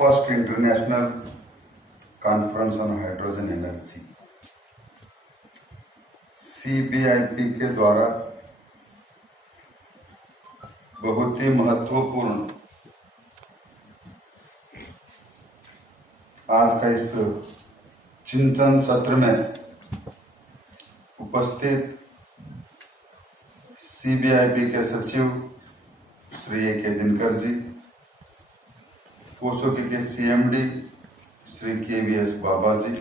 First international conference on hydrogen energy CBIP के द्वारा बहुत ही महत्वपूर्ण आज का इस चिंतन सत्र में उपस्थित CBIP के सचिव श्री A.K. दिनकर जी, पोषोकी के CMD श्री KVS बाबा जी,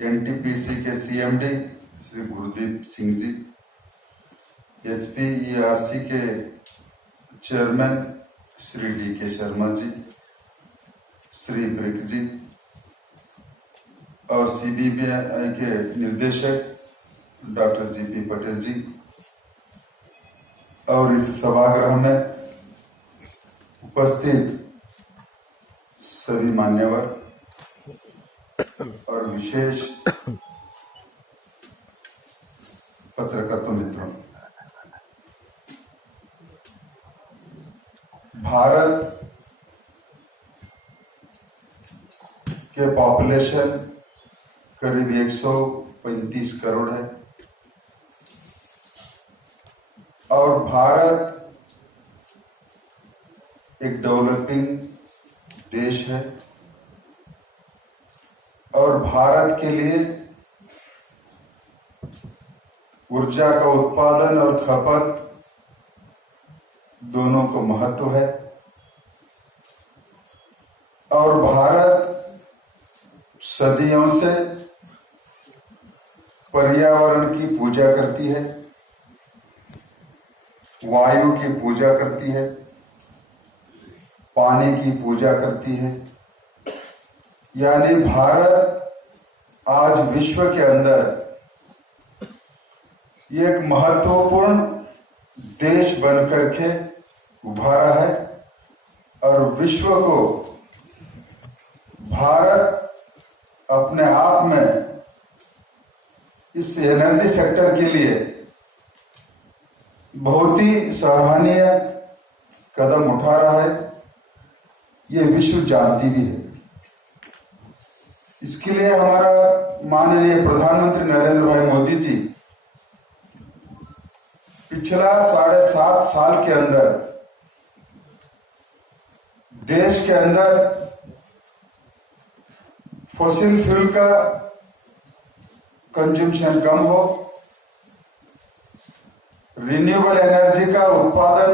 NTPC के CMD श्री गुरदीप सिंह जी, HPERC के chairman Shri D.K. Sharma ji, Shri brick जी और CBI के निर्देशक डॉक्टर G.P. पटेल जी और इस सभागृह में उपस्थित सभी मान्यवर और विशेष पत्रकारों मित्रों, भारत के पॉपुलेशन करीब 135 करोड़ है और भारत एक डेवलपिंग देश है और भारत के लिए ऊर्जा का उत्पादन और खपत दोनों को महत्व है और भारत सदियों से पर्यावरण की पूजा करती है, वायु की पूजा करती है, पानी की पूजा करती है। यानी भारत आज विश्व के अंदर एक महत्वपूर्ण देश बनकर के उभारा है और विश्व को भारत अपने आप में इस एनर्जी सेक्टर के लिए बहुत ही सराहनीय कदम उठा रहा है, ये विश्व जानती भी है। इसके लिए हमारा माननीय प्रधानमंत्री नरेंद्र भाई मोदी जी पिछला 7.5 साल के अंदर देश के अंदर फॉसिल फ्यूल का कंजम्पशन कम हो, रिन्यूएबल एनर्जी का उत्पादन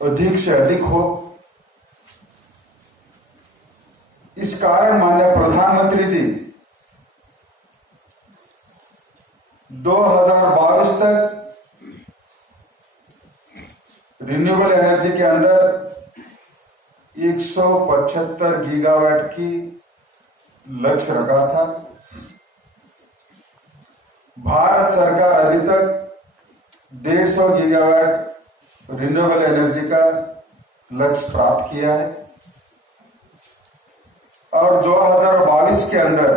अधिक से अधिक हो। इस कारण माननीय प्रधानमंत्री जी 2022 तक रिन्यूएबल एनर्जी के अंदर 175 गीगावाट की लक्ष्य रखा था। भारत सरकार अभी तक 150 गीगावाट रिन्यूएबल एनर्जी का लक्ष्य प्राप्त किया है और 2022 के अंदर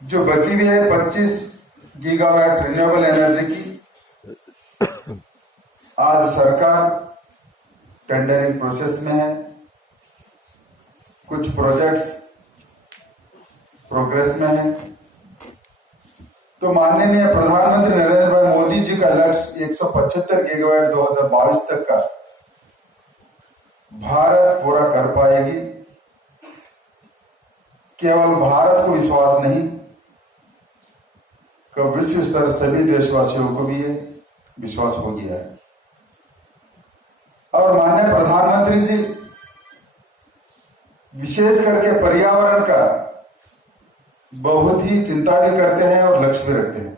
जो बची हुई है 25 गीगावाट रिन्यूएबल एनर्जी की आज सरकार टेंडरिंग प्रोसेस में है, कुछ प्रोजेक्ट्स प्रोग्रेस में है। तो माननीय प्रधानमंत्री नरेंद्र भाई मोदी जी का लक्ष्य 175 गीगावाट 2022 तक का भारत पूरा कर पाएगी। केवल भारत को विश्वास नहीं कि विश्व स्तर सभी देशवासियों को भी ये विश्वास हो गया है और माननीय प्रधानमंत्री जी विशेष करके पर्यावरण का बहुत ही चिंता भी करते हैं और लक्ष्य भी रखते हैं।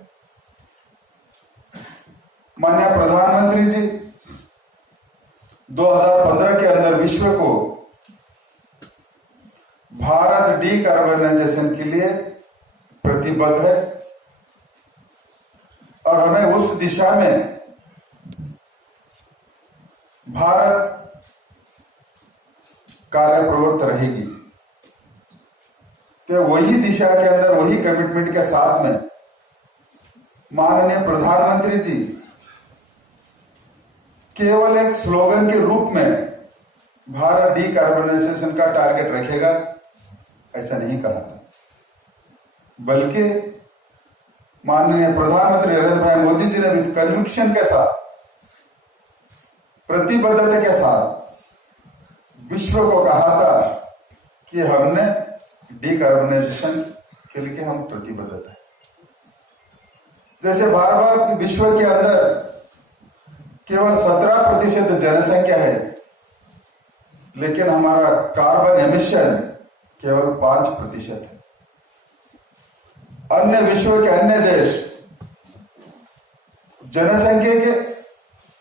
माननीय प्रधानमंत्री जी 2015 के अंदर विश्व को भारत डीकार्बनाइजेशन के लिए प्रतिबद्ध है और हमें उस दिशा में भारत कार्य प्रवृत्त रहेगी। तो वही दिशा के अंदर वही कमिटमेंट के साथ में माननीय प्रधानमंत्री जी केवल एक स्लोगन के रूप में भारत डीकार्बोनाइजेशन का टारगेट रखेगा, ऐसा नहीं कहा, बल्कि माननीय प्रधानमंत्री नरेंद्र भाई मोदी जी ने भी कन्विक्शन के साथ, प्रतिबद्धता के साथ विश्व को कहा था कि हमने डीकार्बोनाइजेशन के लिए हम प्रतिबद्ध है। जैसे भारत विश्व के अंदर केवल 17% जनसंख्या है, लेकिन हमारा कार्बन एमिशन केवल 5% है। अन्य विश्व के अन्य देश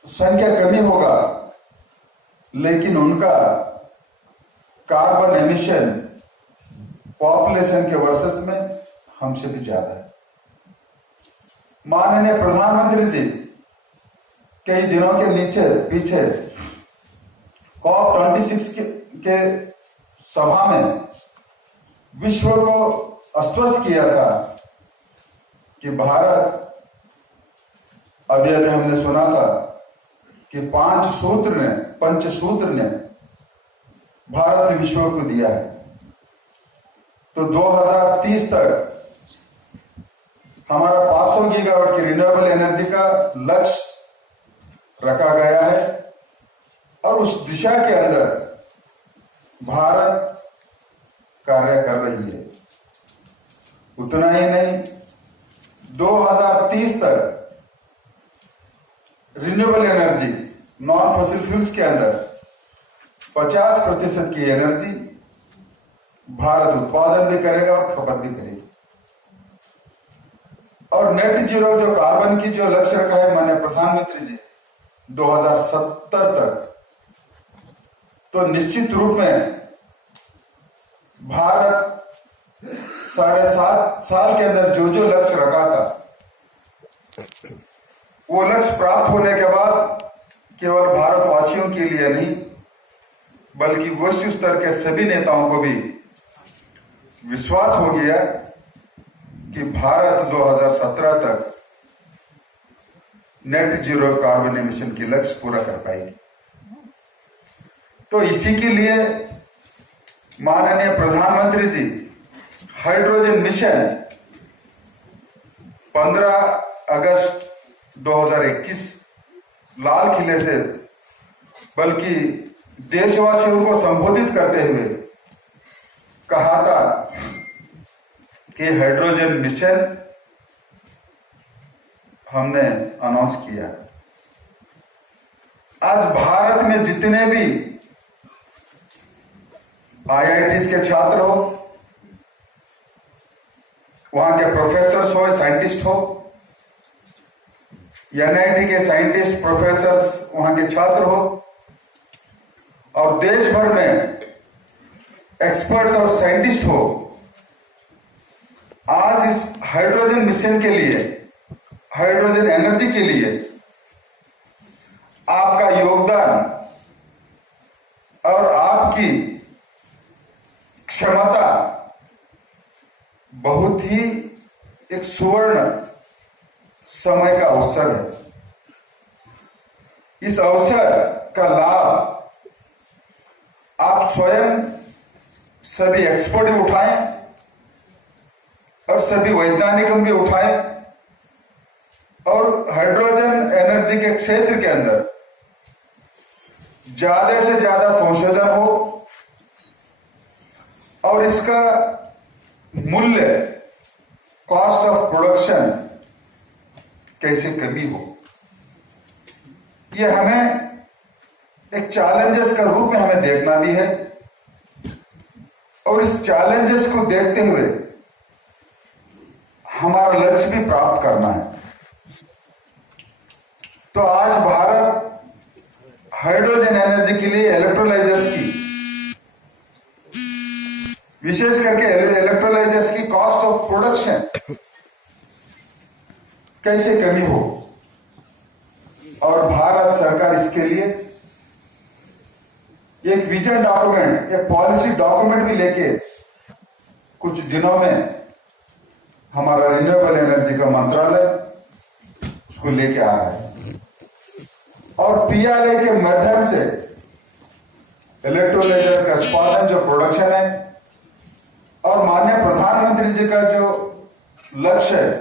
संख्या कमी होगा, लेकिन उनका कार्बन एमिशन पॉपुलेशन के वर्सेस में हमसे भी ज्यादा है। माननीय प्रधानमंत्री जी कई दिनों के पीछे COP26 के सभा में विश्व को आश्वस्त किया था कि भारत, अभी हमने सुना था कि पंचसूत्र ने भारत विश्व को दिया है। तो 2030 तक हमारा 500 गीगावाट की रिन्यूएबल एनर्जी का लक्ष्य रखा गया है और उस दिशा के अंदर भारत कार्य कर रही है। उतना ही नहीं, 2030 तक renewable energy, non fossil fuels के अंदर 50% की एनर्जी भारत उत्पादन भी करेगा और खपत भी करेगी। और नेट जीरो जो कार्बन की जो लक्ष्य रखा है माननीय प्रधानमंत्री जी 2070 तक, तो निश्चित रूप में भारत 7.5 साल के अंदर जो लक्ष्य रखा था, वो लक्ष्य प्राप्त होने के बाद केवल भारतवासियों के लिए नहीं, बल्कि वैश्विक स्तर के सभी नेताओं को भी विश्वास हो गया कि भारत 2017 तक नेट जीरो कार्बन एमिशन की लक्ष्य पूरा कर पाएगी। तो इसी के लिए माननीय प्रधानमंत्री जी हाइड्रोजन मिशन 15 अगस्त 2021 लाल किले से, बल्कि देशवासियों को संबोधित करते हुए कहा था कि हाइड्रोजन मिशन हमने अनाउंस किया। आज भारत में जितने भी IITs के छात्र हो, वहां के प्रोफेसर्स हो, साइंटिस्ट हो, NIT के साइंटिस्ट प्रोफेसर्स वहां के छात्र हो, और देश भर में एक्सपर्ट्स और साइंटिस्ट हो, आज इस हाइड्रोजन मिशन के लिए, हाइड्रोजन एनर्जी के लिए आपका योगदान और आपकी क्षमता बहुत ही एक सुवर्ण समय का अवसर है। इस अवसर का लाभ आप स्वयं सभी एक्सपर्ट भी उठाएं और सभी वैज्ञानिक भी उठाएं, और हाइड्रोजन एनर्जी के क्षेत्र के अंदर ज्यादा से ज्यादा संशोधन हो और इसका मूल्य, कॉस्ट ऑफ प्रोडक्शन कैसे कमी हो, यह हमें एक चैलेंजेस का रूप में हमें देखना भी है। और इस चैलेंजेस को देखते हुए हमारा लक्ष्य भी प्राप्त करना है। तो आज भारत हाइड्रोजन एनर्जी के लिए इलेक्ट्रोलाइजर्स की, विशेष करके इलेक्ट्रोलाइजर्स की कॉस्ट ऑफ प्रोडक्शन कैसे कमी हो, और भारत सरकार इसके लिए एक विजन डॉक्यूमेंट, एक पॉलिसी डॉक्यूमेंट भी लेके कुछ दिनों में हमारा रिन्यूएबल एनर्जी का मंत्रालय उसको लेके आ रहा है। और पीएलए के माध्यम से इलेक्ट्रोलाइजर्स का उत्पादन जो प्रोडक्शन है और माननीय प्रधानमंत्री जी का जो लक्ष्य है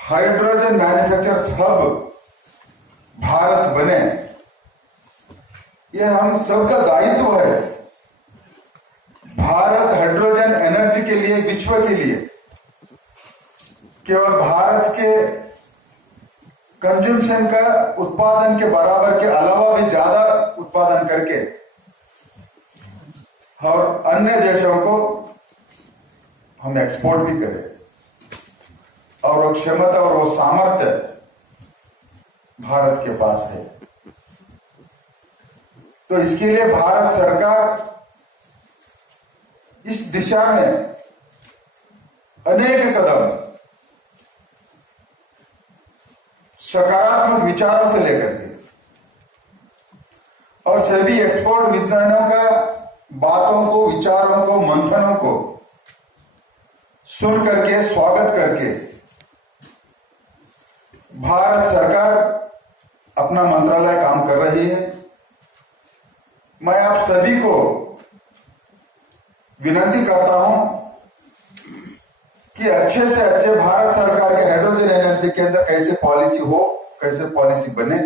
हाइड्रोजन मैन्युफैक्चरर्स हब भारत बने, यह हम सबका दायित्व है। भारत हाइड्रोजन एनर्जी के लिए, विश्व के लिए केवल भारत के कंजम्पशन का उत्पादन के बराबर के अलावा भी ज्यादा उत्पादन करके और अन्य देशों को हम एक्सपोर्ट भी करें और वो क्षमता और वो सामर्थ्य भारत के पास है। तो इसके लिए भारत सरकार इस दिशा में अनेक कदम सकारात्मक विचारों से लेकर के और सभी एक्सपोर्ट विद्वानों का बातों को, विचारों को, मंथनों को सुन करके, स्वागत करके भारत सरकार अपना मंत्रालय काम कर रही है। मैं आप सभी को विनती करता हूं कि अच्छे से अच्छे भारत सरकार के हाइड्रोजन एनर्जी के अंदर कैसे पॉलिसी हो, कैसे पॉलिसी बने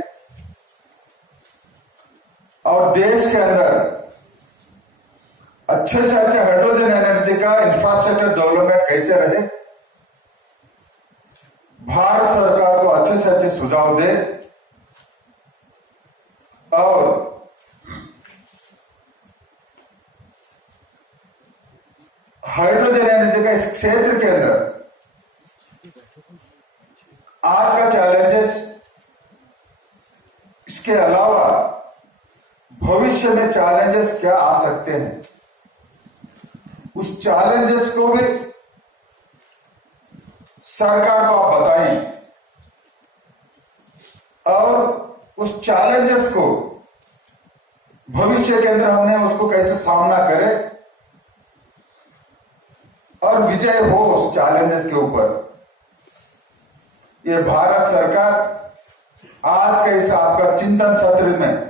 और देश के अंदर अच्छे से अच्छे हाइड्रोजन एनर्जी का इंफ्रास्ट्रक्चर डेवलपमेंट कैसे रहे, भारत सरकार को अच्छे से अच्छे सुझाव दे और हाइड्रोजन एनर्जी का इस क्षेत्र के अंदर आज का चैलेंजेस, इसके अलावा भविष्य में चैलेंजेस क्या आ सकते हैं, उस चैलेंजेस को भी सरकार को आप बताएं और उस चैलेंजेस को भविष्य के अंदर हमने उसको कैसे सामना करें और विजय हो उस चैलेंजेस के ऊपर। ये भारत सरकार आज के इस आपका चिंतन सत्र में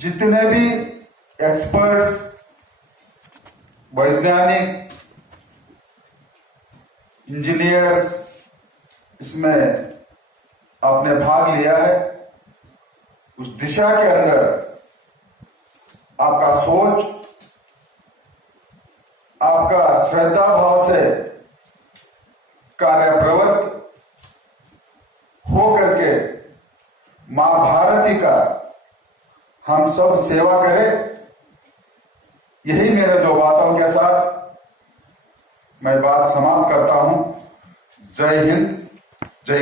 जितने भी एक्सपर्ट्स, वैज्ञानिक, इंजीनियर्स इसमें आपने भाग लिया है, उस दिशा के अंदर आपका सोच, आपका श्रद्धा भाव से कार्य प्रवृत्त हो करके मां भारती का हम सब सेवा करें। यही मेरे दो बातों के साथ मैं बात समाप्त करता हूं। जय हिंद,